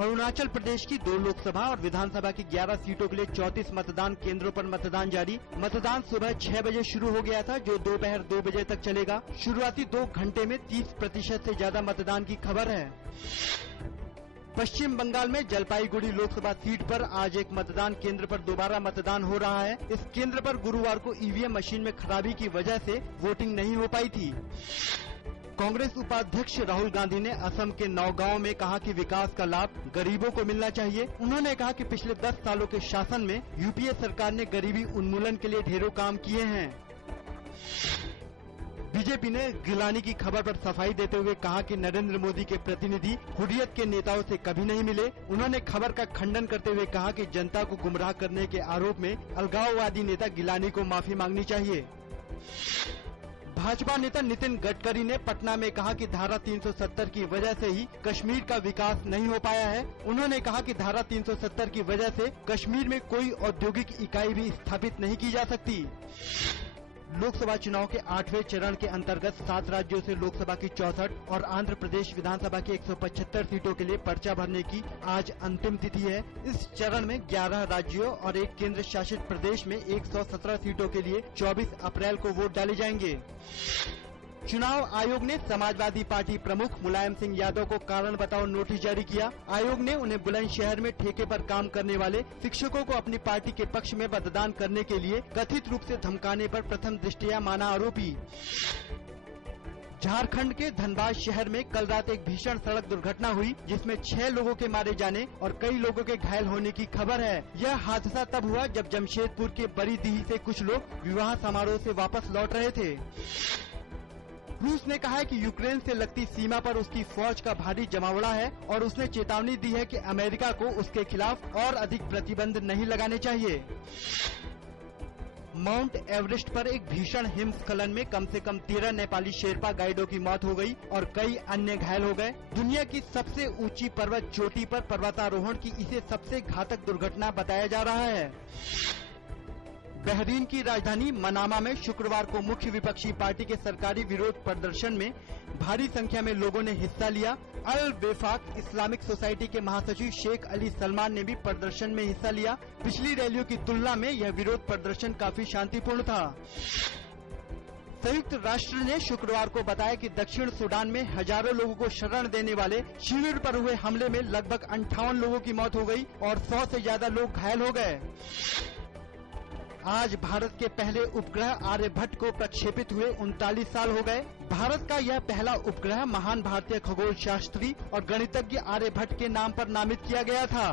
अरुणाचल प्रदेश की 2 लोकसभा और विधानसभा की 11 सीटों के लिए 34 मतदान केंद्रों पर मतदान जारी। मतदान सुबह 6 बजे शुरू हो गया था, जो दोपहर 2 बजे तक चलेगा। शुरुआती 2 घंटे में 30% से ज्यादा मतदान की खबर है। पश्चिम बंगाल में जलपाईगुड़ी लोकसभा सीट पर आज एक मतदान केंद्र पर दोबारा मतदान हो रहा है। इस केंद्र पर गुरुवार को ईवीएम मशीन में खराबी की वजह से वोटिंग नहीं हो पाई थी। कांग्रेस उपाध्यक्ष राहुल गांधी ने असम के नौगांव में कहा कि विकास का लाभ गरीबों को मिलना चाहिए। उन्होंने कहा कि पिछले 10 सालों के शासन में यूपीए सरकार ने गरीबी उन्मूलन के लिए ढेरों काम किए हैं। बीजेपी ने गिलानी की खबर पर सफाई देते हुए कहा कि नरेंद्र मोदी के प्रतिनिधि हुर्रियत के नेताओं से कभी नहीं मिले। उन्होंने खबर का खंडन करते हुए कहा कि जनता को गुमराह करने के आरोप में अलगाववादी नेता गिलानी को माफी मांगनी चाहिए। भाजपा नेता नितिन गडकरी ने पटना में कहा कि धारा 370 की वजह से ही कश्मीर का विकास नहीं हो पाया है। उन्होंने कहा कि धारा 370 की वजह से कश्मीर में कोई औद्योगिक इकाई भी स्थापित नहीं की जा सकती। लोकसभा चुनाव के 8वें चरण के अंतर्गत 7 राज्यों से लोकसभा की 64 और आंध्र प्रदेश विधानसभा की 175 सीटों के लिए पर्चा भरने की आज अंतिम तिथि है। इस चरण में 11 राज्यों और एक केंद्र शासित प्रदेश में 117 सीटों के लिए 24 अप्रैल को वोट डाले जाएंगे। चुनाव आयोग ने समाजवादी पार्टी प्रमुख मुलायम सिंह यादव को कारण बताओ नोटिस जारी किया। आयोग ने उन्हें बुलंदशहर में ठेके पर काम करने वाले शिक्षकों को अपनी पार्टी के पक्ष में मतदान करने के लिए कथित रूप से धमकाने पर प्रथम दृष्टया माना आरोपी। झारखंड के धनबाद शहर में कल रात एक भीषण सड़क दुर्घटना हुई, जिसमें 6 लोगों के मारे जाने और कई लोगों के घायल होने की खबर है। यह हादसा तब हुआ जब जमशेदपुर के बरीडीह से कुछ लोग विवाह समारोह से वापस लौट रहे थे। रूस ने कहा है कि यूक्रेन से लगती सीमा पर उसकी फौज का भारी जमावड़ा है और उसने चेतावनी दी है कि अमेरिका को उसके खिलाफ और अधिक प्रतिबंध नहीं लगाने चाहिए। माउंट एवरेस्ट पर एक भीषण हिमस्खलन में कम से कम 13 नेपाली शेरपा गाइडों की मौत हो गई और कई अन्य घायल हो गए। दुनिया की सबसे ऊंची पर्वत चोटी पर पर्वतारोहण की इसे सबसे घातक दुर्घटना बताया जा रहा है। बहरीन की राजधानी मनामा में शुक्रवार को मुख्य विपक्षी पार्टी के सरकारी विरोध प्रदर्शन में भारी संख्या में लोगों ने हिस्सा लिया। अल वेफाक इस्लामिक सोसाइटी के महासचिव शेख अली सलमान ने भी प्रदर्शन में हिस्सा लिया। पिछली रैलियों की तुलना में यह विरोध प्रदर्शन काफी शांतिपूर्ण था। संयुक्त राष्ट्र ने शुक्रवार को बताया कि दक्षिण सूडान में हजारों लोगों को शरण देने वाले शिविर पर हुए हमले में लगभग 58 लोगों की मौत हो गई और 100 से ज्यादा लोग घायल हो गए। आज भारत के पहले उपग्रह आर्यभट्ट को प्रक्षेपित हुए 39 साल हो गए। भारत का यह पहला उपग्रह महान भारतीय खगोल शास्त्री और गणितज्ञ आर्यभट्ट के नाम पर नामित किया गया था।